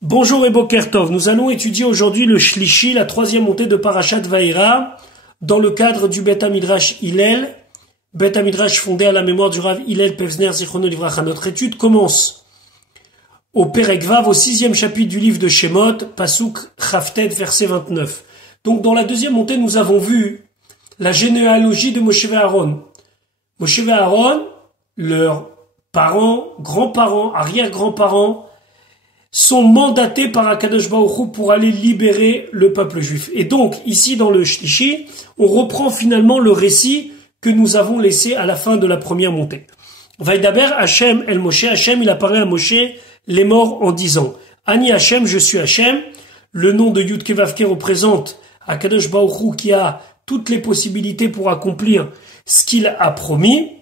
Bonjour et Boker Tov. Nous allons étudier aujourd'hui le Shlishi, la troisième montée de Parashat Vaïra, dans le cadre du Bet HaMidrash Hillel, Bet HaMidrash fondé à la mémoire du Rav Hillel Pevzner Zichrono Livracha. Notre étude commence au Perek Vav, au 6e chapitre du livre de Shemot, Pasuk Chavtet, verset 29. Donc dans la deuxième montée, nous avons vu la généalogie de Moshe et Aaron. Moshe et Aaron, leurs parents, grands-parents, arrière-grands-parents, sont mandatés par Akadosh Baruch Hu pour aller libérer le peuple juif. Et donc, ici dans le Shlishi, on reprend finalement le récit que nous avons laissé à la fin de la première montée. Vaïdaber Hachem el Moshe, Hachem il apparaît à Moshe les morts en disant Ani Hachem, je suis Hachem. Le nom de Yud Kevavke représente Akadosh Baruch Hu qui a toutes les possibilités pour accomplir ce qu'il a promis.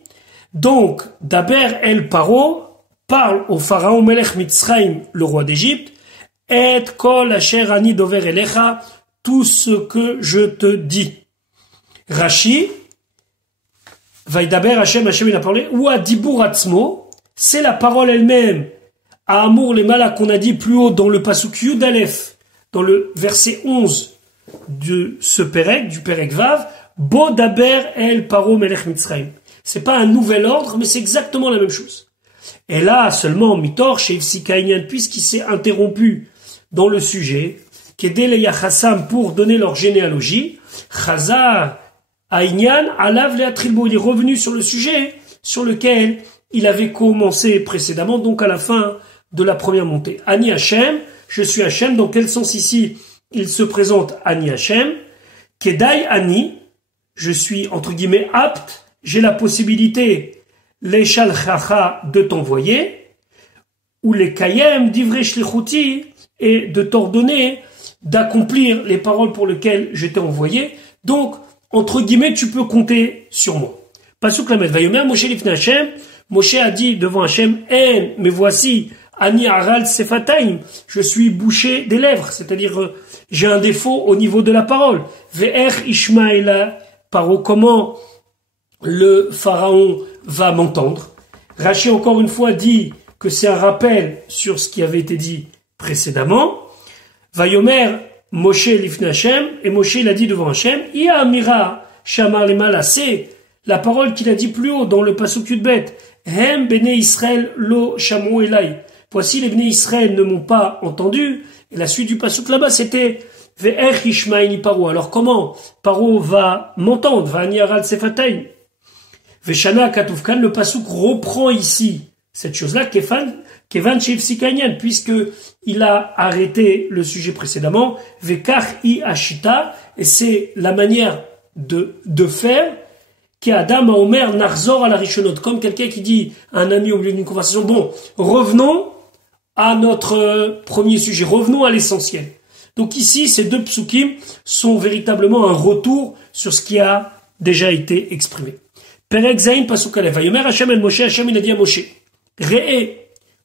Donc, Daber el Paro parle au pharaon Melech Mitzrayim, le roi d'Égypte, et kol asher ani dover elecha, tout ce que je te dis. Rashi, Vaïdaber Hashem, Hashem il a parlé, ou à Dibur Atzmo, c'est la parole elle-même, à Amour les malak qu'on a dit plus haut dans le pasuk Yud Aleph, dans le verset 11 de ce Perek, du Perek Vav, Bo Daber el Paro Melech Mitzrayim. C'est pas un nouvel ordre, mais c'est exactement la même chose. Et là, seulement, Mitor, chez Ifsikaïnian, puisqu'il s'est interrompu dans le sujet, Kedele Yachassam pour donner leur généalogie, Chazar Aïnian, Alav Leatrilbo, il est revenu sur le sujet sur lequel il avait commencé précédemment, donc à la fin de la première montée. Ani Hashem, je suis Hashem, dans quel sens ici il se présente Ani Hashem, Kedai Ani, je suis entre guillemets apte, j'ai la possibilité les shalchacha de t'envoyer, ou les kayem d'ivrei shlichuti, et de t'ordonner d'accomplir les paroles pour lesquelles je t'ai envoyé. Donc, entre guillemets, tu peux compter sur moi. Pasuk lamed vayomer, Moshe lifnei Hashem, Moshe a dit devant Hashem, en, mais voici, ani aral sefataim, je suis bouché des lèvres, c'est-à-dire, j'ai un défaut au niveau de la parole. Ve'er ishmaela, paro, comment le pharaon va m'entendre. Rashi encore une fois dit que c'est un rappel sur ce qui avait été dit précédemment. Vayomer Moshe lifnei Hashem, et Moshe il a dit devant Hashem, Ia amira shamar lemala, c'est la parole qu'il a dit plus haut dans le pasuk Yudbet, Hem bene Israël lo shamu elai. Voici les bene Israël ne m'ont pas entendu. Et la suite du pasuk là-bas c'était Ve'ech ishmaini paro. Alors comment Paro va m'entendre? Va aniaral sefatayim. Veshana Katufkan, le pasuk reprend ici cette chose-là, Kevan Shivsikanyan, puisque il a arrêté le sujet précédemment, Vekar I Ashita, et c'est la manière de faire, qui Adam a Omer Narzor à la Rishonot, comme quelqu'un qui dit à un ami au milieu d'une conversation, bon, revenons à notre premier sujet, revenons à l'essentiel. Donc ici, ces deux psukim sont véritablement un retour sur ce qui a déjà été exprimé. Perek Zayin Pasuk Aleph. Vayomer Hashem el Moshe, Hashem il a dit à Moshe, Re'e,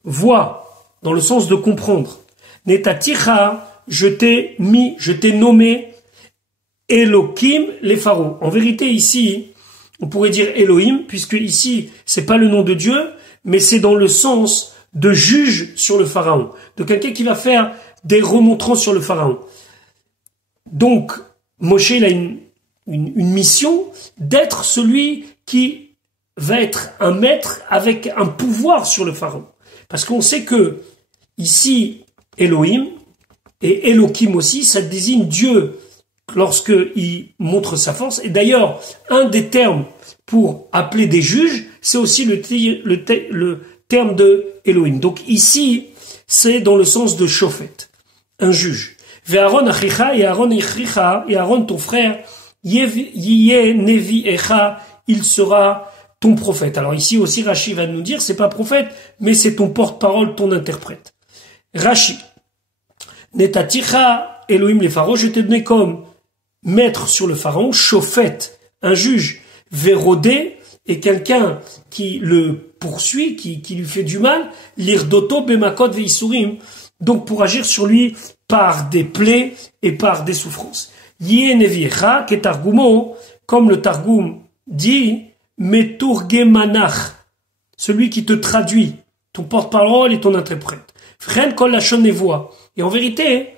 vois, dans le sens de comprendre. Netaticha, je t'ai mis, je t'ai nommé Elohim les pharaons. En vérité, ici, on pourrait dire Elohim, puisque ici, c'est pas le nom de Dieu, mais c'est dans le sens de juge sur le pharaon, de quelqu'un qui va faire des remontrances sur le pharaon. Donc, Moshe, il a une mission d'être celui qui va être un maître avec un pouvoir sur le pharaon. Parce qu'on sait que ici, Elohim et Elohim aussi, ça désigne Dieu lorsqu'il montre sa force. Et d'ailleurs, un des termes pour appeler des juges, c'est aussi le terme de Elohim. Donc ici, c'est dans le sens de Shofet, un juge. Ve'Aaron achicha, et Aaron ton frère, Yiyeh nevi echa, il sera ton prophète. Alors ici aussi Rashi va nous dire, c'est pas prophète, mais c'est ton porte-parole, ton interprète. Rashi, Netaticha Elohim les pharaons, je t'ai donné comme maître sur le pharaon, Shofet, un juge, Vérodé, et quelqu'un qui le poursuit, qui lui fait du mal, Lirdoto bemakot veisurim, donc pour agir sur lui par des plaies et par des souffrances. Yeh nevi echa, ketargumo, comme le Targum dit, Meturgemanach, celui qui te traduit, ton porte-parole et ton interprète. Fren kol lachon nevoa. Et en vérité,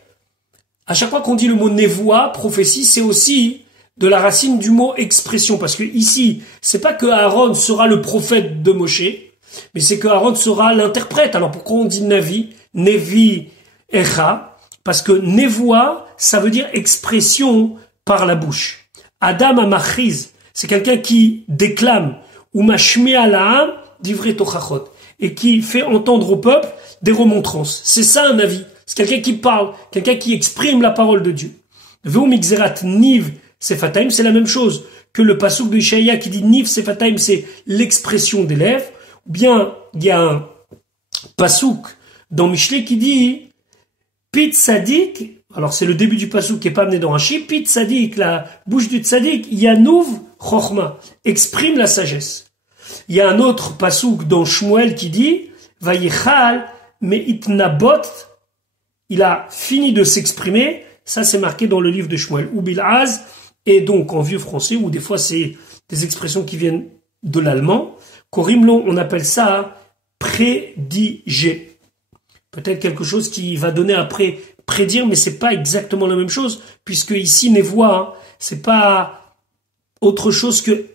à chaque fois qu'on dit le mot nevoa, prophétie, c'est aussi de la racine du mot expression. Parce que ici, c'est pas que Aaron sera le prophète de Moshe, mais c'est que Aaron sera l'interprète. Alors pourquoi on dit Navi, Nevi, Echa? Parce que nevoa, ça veut dire expression par la bouche. Adam Amachiz, c'est quelqu'un qui déclame, ou mashmi alaam divrei tochachot, et qui fait entendre au peuple des remontrances. C'est ça un avis. C'est quelqu'un qui parle, quelqu'un qui exprime la parole de Dieu. Veu mixerat niv sefataim, c'est la même chose que le pasouk de Ishaïa qui dit niv sefataim, c'est l'expression des lèvres. Ou bien, il y a un pasouk dans Mishlei qui dit Pit Sadik, alors c'est le début du pasouk qui n'est pas amené dans Rashi, Pit Sadik, la bouche du Tzadik, Yanouv Chochma, exprime la sagesse. Il y a un autre pasouk dans Shmuel qui dit Vayichal Meitnabot, il a fini de s'exprimer, ça c'est marqué dans le livre de Shmuel, ou Bil'az, et donc en vieux français, ou des fois c'est des expressions qui viennent de l'allemand, Korimlo, on appelle ça prédiger. Peut-être quelque chose qui va donner après prédire, mais c'est pas exactement la même chose, puisque ici, nevoa, c'est pas autre chose que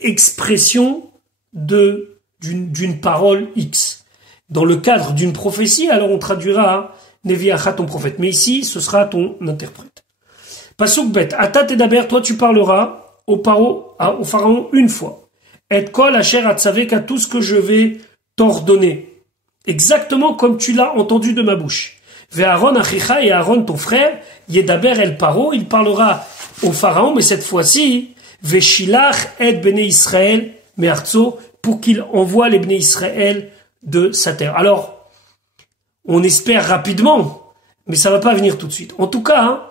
expression d'une parole X. Dans le cadre d'une prophétie, alors on traduira Neviacha, ton prophète. Mais ici, ce sera ton interprète. Pasuk bet, Atat et Daber, toi tu parleras au pharaon une fois. Et kol asher atzavek, à tout ce que je vais t'ordonner. Exactement comme tu l'as entendu de ma bouche. Ve Aaron achicha, et Aaron ton frère, yedaber el paro, il parlera au pharaon, mais cette fois-ci, ve shilach et bnei Israël me'artso, pour qu'il envoie les bnei Israël de sa terre. Alors, on espère rapidement, mais ça va pas venir tout de suite. En tout cas,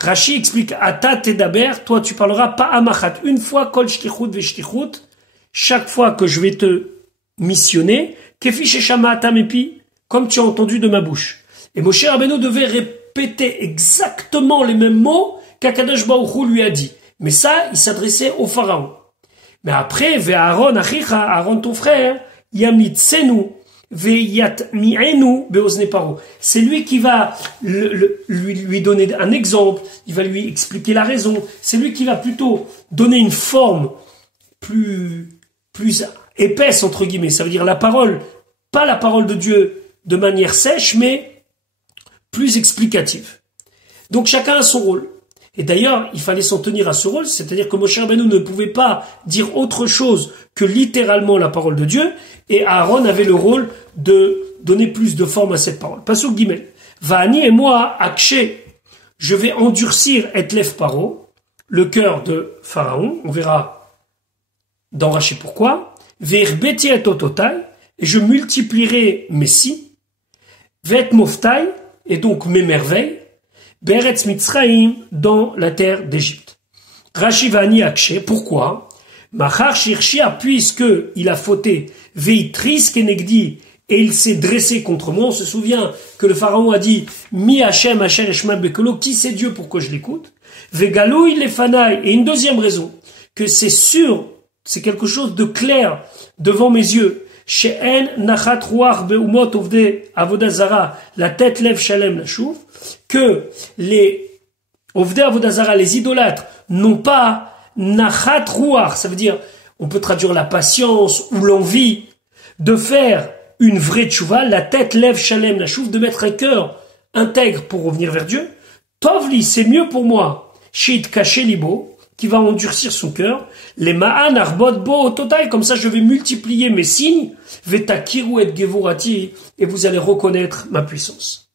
Rashi explique Atat et Daber, toi tu parleras pas amachat, une fois kol shtichut ve shtichut, chaque fois que je vais te missionner, Kefi sheshama atamepi, comme tu as entendu de ma bouche. Et Moshe Rabbeinu devait répéter exactement les mêmes mots qu'Akadosh Baruch Hu lui a dit. Mais ça, il s'adressait au pharaon. Mais après, ve Aaron achicha, Aaron ton frère, yamitsenu, ve yatmi'enu beozne paro. C'est lui qui va lui donner un exemple, il va lui expliquer la raison. C'est lui qui va plutôt donner une forme plus épaisse, entre guillemets. Ça veut dire la parole, pas la parole de Dieu de manière sèche, mais plus explicative. Donc chacun a son rôle. Et d'ailleurs, il fallait s'en tenir à ce rôle, c'est-à-dire que Moshe Rabbeinu ne pouvait pas dire autre chose que littéralement la parole de Dieu, et Aaron avait le rôle de donner plus de forme à cette parole. Pasuk Gimel. Va'ani et moi, akshe, je vais endurcir et lef paro, le cœur de Pharaon, on verra dans Rashi pourquoi, ve'erbeti et ototai, et je multiplierai mes signes, ve'et moftai, et donc mes merveilles, Beretz Mitzraïm, dans la terre d'Égypte. Rashi Vani Akshe, pourquoi? Machar Shirshia, puisque il a fauté, Veitris Kenegdi, et il s'est dressé contre moi. On se souvient que le pharaon a dit, Mi Hashem Asher Eshma Bekolo, qui c'est Dieu pour que je l'écoute? Vegalou il Lefanai, et une deuxième raison, que c'est sûr, c'est quelque chose de clair devant mes yeux. She'en Nachat Ruach Beumot Ovde Avodazara, la tête lève Shalem la chouve, que les Ovdei Avodazara, les idolâtres, n'ont pas Nachat Ruach, ça veut dire, on peut traduire la patience ou l'envie de faire une vraie tchouva, la tête lève Shalem la chouve, de mettre un cœur intègre pour revenir vers Dieu. Tovli, c'est mieux pour moi, Shit Kaché Libo, qui va endurcir son cœur, les Ma'an Arbot Bo Total, comme ça je vais multiplier mes signes, Vetakiru et Gevorati, et vous allez reconnaître ma puissance.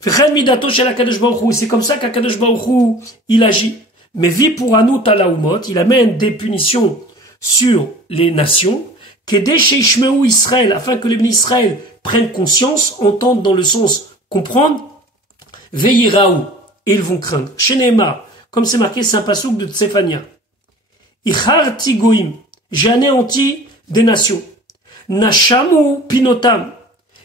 C'est comme ça qu'Akadosh Baruch Hu, il agit. Mais vi pour Anout alaumot, il amène des punitions sur les nations, qu'aider chez Ishmeou Israël, afin que les bénis Israël prennent conscience, entendent dans le sens comprendre, veilliraou, et ils vont craindre. Chez Neymar, comme c'est marqué, c'est un pasouk de Tsefania. Icharti goim, j'ai anéanti des nations. Nashamu pinotam,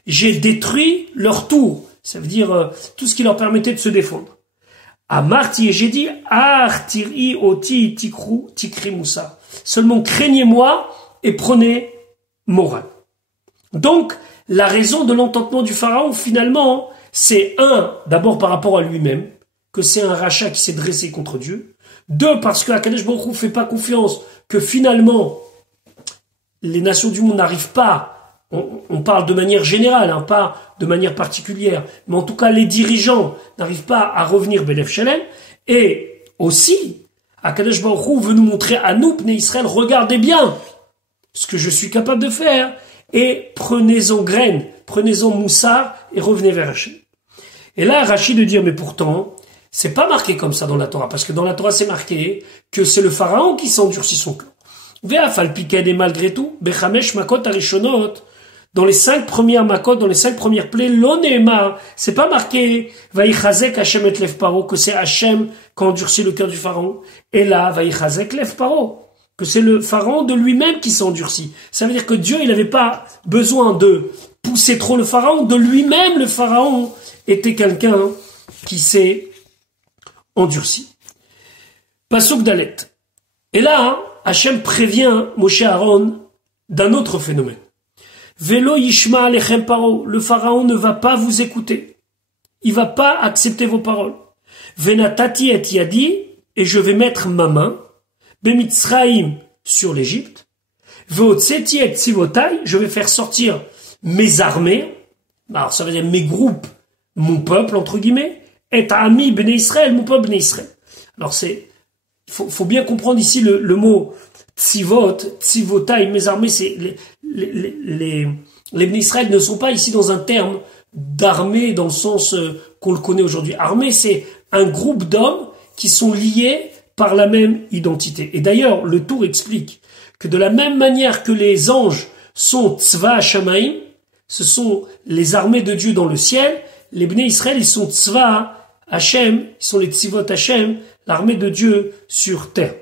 j'ai détruit leur tour. Ça veut dire tout ce qui leur permettait de se défendre. Amarti, et j'ai dit, Artiri oti tikri moussa. Seulement craignez-moi et prenez morale. Donc, la raison de l'entendement du pharaon, finalement, c'est d'abord par rapport à lui-même, que c'est un rachat qui s'est dressé contre Dieu. 2, parce que Akadosh Baruch Hu ne fait pas confiance que finalement, les nations du monde n'arrivent pas, on parle de manière générale, hein, pas de manière particulière, mais en tout cas, les dirigeants n'arrivent pas à revenir Bélef Shalem. Et aussi, Akadosh Baruch Hu veut nous montrer à nous, Bnei Israël, regardez bien ce que je suis capable de faire, et prenez-en graine, prenez-en moussard, et revenez vers Hachem. Et là, Rachid de dire, mais pourtant, c'est pas marqué comme ça dans la Torah, parce que dans la Torah, c'est marqué que c'est le pharaon qui s'endurcit son cœur. Ve'afal piked, et malgré tout, bechamesh makot arishonot, dans les 5 premières makot, dans les 5 premières plaies, l'onéma, c'est pas marqué, vaïchazek Hachem et lev paro, que c'est Hachem qui endurcit le cœur du pharaon. Et là, vaïchazek lev paro, que c'est le pharaon de lui-même qui s'endurcit. Ça veut dire que Dieu, il n'avait pas besoin de pousser trop le pharaon, de lui-même le pharaon était quelqu'un qui s'est endurci. Pasuk Dalet. Et là, Hachem prévient Moshe Aaron d'un autre phénomène. Velo yishma alechem paro, le pharaon ne va pas vous écouter. Il va pas accepter vos paroles. Venatati et yadi, et je vais mettre ma main, bemitzraim, sur l'Égypte. Veotseti et tzivotai, je vais faire sortir mes armées, alors ça veut dire mes groupes, mon peuple, entre guillemets, et ami Bnei Israël, mon peuple Bnei Israël. Alors faut bien comprendre ici le mot tzivot, tzivotai, mes armées, c'est les Bnei Israël ne sont pas ici dans un terme d'armée dans le sens qu'on le connaît aujourd'hui. Armée, c'est un groupe d'hommes qui sont liés par la même identité. Et d'ailleurs, le Tour explique que de la même manière que les anges sont tzva shamaim, ce sont les armées de Dieu dans le ciel, les Bnei Israël, ils sont tzva Hashem, ils sont les tzivot Hashem, l'armée de Dieu sur terre.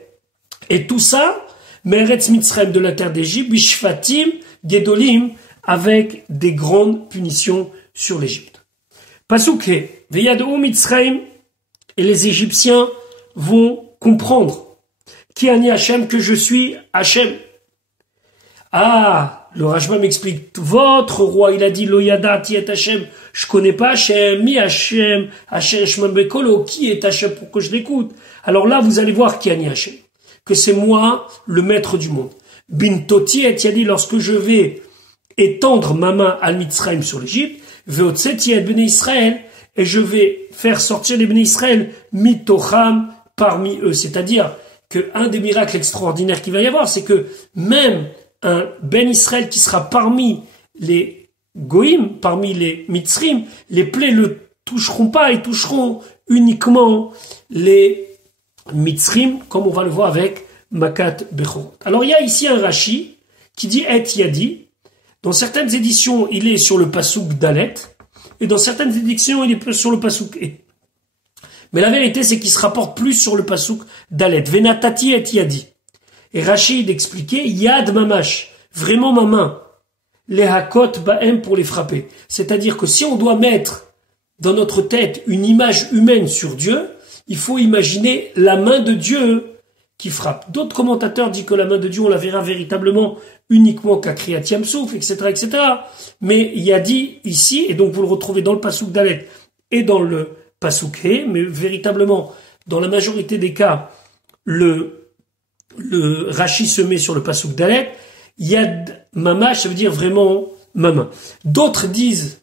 Et tout ça, Meretz Mitzrayim, de la terre d'Égypte, Bishfatim, Gedolim, avec des grandes punitions sur l'Égypte. Pasuk Veyadou Mitzrayim, et les Égyptiens vont comprendre qui ani Hashem, que je suis Hashem. Ah, le Rashba m'explique, votre roi, il a dit Loyada tiet Hashem, je connais pas Hashem, mi Hashem, Hashem Shman Bekolo, qui est Hashem pour que je l'écoute. Alors là, vous allez voir qui ani Hashem, que c'est moi, le maître du monde. Bintoti et Yadi, lorsque je vais étendre ma main à Mitzrayim sur l'Égypte, Veotseti et Bnei Israël, et je vais faire sortir les Bnei Israël, mitocham, parmi eux. C'est-à-dire que un des miracles extraordinaires qu'il va y avoir, c'est que même un Ben Israël qui sera parmi les Goïm, parmi les Mitzrim, les plaies le toucheront pas, ils toucheront uniquement les Mitzrim, comme on va le voir avec Makat Bechorot. Alors il y a ici un Rashi qui dit Et Yadi. Dans certaines éditions, il est sur le Pasuk Dalet, et dans certaines éditions, il est plus sur le Pasuk E. Mais la vérité, c'est qu'il se rapporte plus sur le Pasuk Dalet. Venatati et Yadi. Et Rachid expliquait Yad Mamash, vraiment ma main. Les Hakot Ba'em, pour les frapper. C'est-à-dire que si on doit mettre dans notre tête une image humaine sur Dieu, il faut imaginer la main de Dieu qui frappe. D'autres commentateurs disent que la main de Dieu, on la verra véritablement uniquement qu'à Kriyat Yamsouf, etc., etc. Mais il y a dit ici, et donc vous le retrouvez dans le Pasuk Dalet et dans le Pasuk He, mais véritablement, dans la majorité des cas, le Rashi se met sur le Pasuk Dalet. Yad Mamash, ça veut dire vraiment ma main. D'autres disent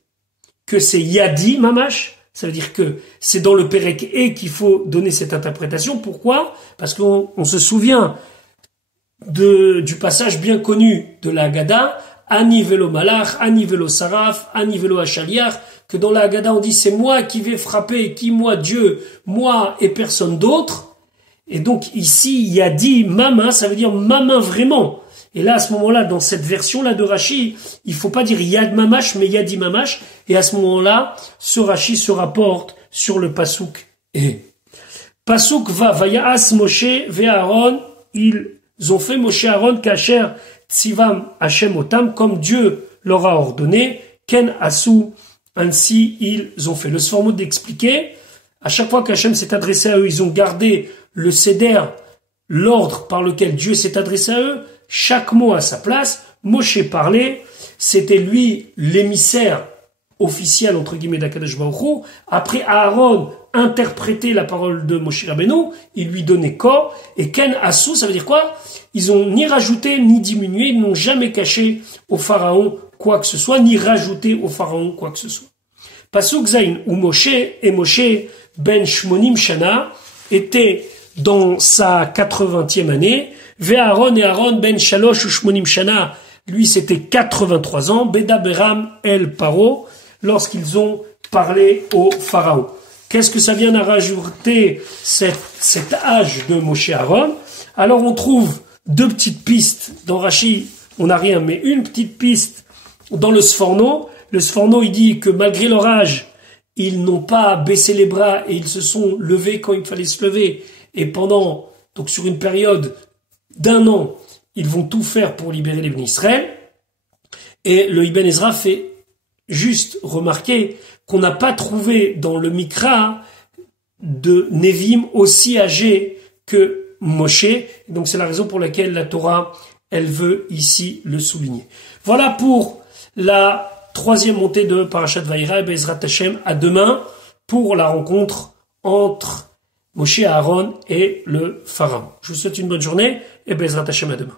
que c'est Yadi Mamash, ça veut dire que c'est dans le Perek E qu'il faut donner cette interprétation. Pourquoi? Parce qu'on se souvient du passage bien connu de la Haggadah, Ani velo malach, Ani velo saraf, Ani velo hachaliach, que dans la Haggadah on dit c'est moi qui vais frapper, qui moi Dieu, moi et personne d'autre. Et donc ici il y a dit ma main, ça veut dire ma main vraiment. Et là à ce moment-là, dans cette version-là de Rashi, il faut pas dire Yad Mamash, mais Yadi Mamash. Et à ce moment-là, ce Rashi se rapporte sur le Pasuk E. Pasuk va, Vayaas Moshe ve Aaron, ils ont fait Moshe Aaron Kacher Tzivam Hashem Otam, comme Dieu leur a ordonné, Ken Asu, ainsi ils ont fait. Le Sformod d'expliquer, à chaque fois qu'Hachem s'est adressé à eux, ils ont gardé le Seder, l'ordre par lequel Dieu s'est adressé à eux, chaque mot à sa place. Moshe parlait, c'était lui l'émissaire officiel, entre guillemets, d'Akadosh Baruch Hu. Après Aaron interprétait la parole de Moshe Rabbeinu, il lui donnait corps, et Ken Assou, ça veut dire quoi? Ils ont ni rajouté, ni diminué, ils n'ont jamais caché au pharaon quoi que ce soit, ni rajouté au pharaon quoi que ce soit. Pasuk Zayn, où Moshe ben Shmonim Shana était dans sa 80e année, Ve Aaron et Aaron ben Shalosh ou Shmonim Shana, lui c'était 83 ans, Beda Beram el Paro, lorsqu'ils ont parlé au pharaon. Qu'est-ce que ça vient à rajouter cet âge de Moshe Aaron? Alors on trouve deux petites pistes. Dans Rashi, on n'a rien, mais une petite piste dans le Sforno. Le Sforno, il dit que malgré leur âge, ils n'ont pas baissé les bras et ils se sont levés quand il fallait se lever. Et pendant, donc sur une période d'1 an, ils vont tout faire pour libérer les bénis Israël. Et le Ibn Ezra fait juste remarquer qu'on n'a pas trouvé dans le Mikra de Nevim aussi âgé que Moshe. Donc c'est la raison pour laquelle la Torah, elle veut ici le souligner. Voilà pour la 3e montée de Parashat Vayera et Bezrat Hashem. À demain pour la rencontre entre Moshe, Aaron et le Pharaon. Je vous souhaite une bonne journée et Bezrat Hashem à demain.